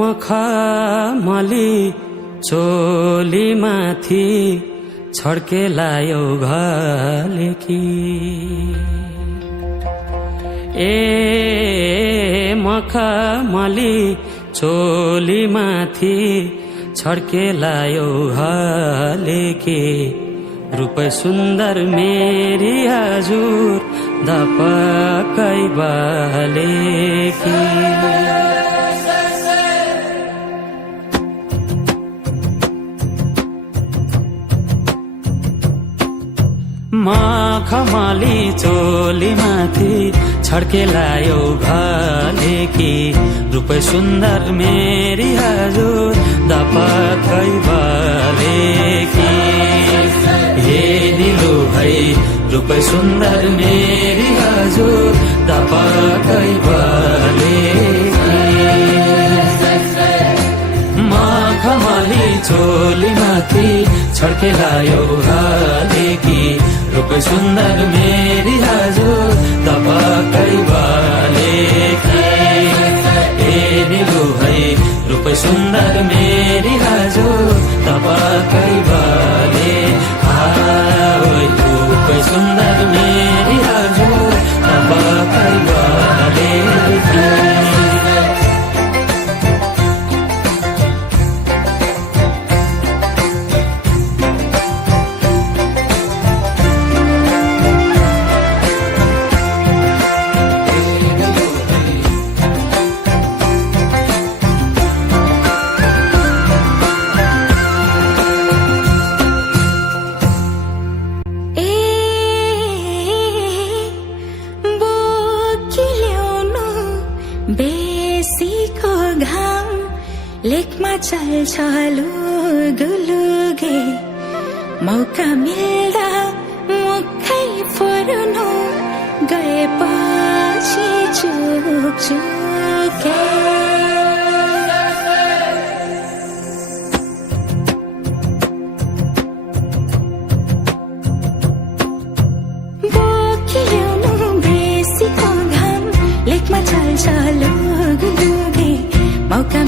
मखमली चोली माथि छड्केलायो घलेकी ए मखमली चोली माथि छड्केलायो घलेकी रूप सुन्दर मेरी हजुर दपकै बलेकी मखमली चोली माथि छड्केलायो घलेकी रूप सुन्दर मेरी हजुर दपकै बलेकी हे दिलो भाइ रूप सुन्दर मेरी हजुर दपकै बलेकी मखमली चोली माथि छड्केलायो घलेकी रूप सुन्दर मेरी हजुर दपकै बलेकी हे दिलो भाइ रूप सुन्दर मेरी हजुर दपकै बलेकी रूप सुन्दर मेरी हजुर दपकै बलेकी बेसीको घाम लेकमा चल्छ लुगुलुगे मौका मिल्दा मुखै फोर्नु गएपछि चुके बोकिल्याउनु बेसीको घाम लेकमा चल्छ लुगुलुगे मौका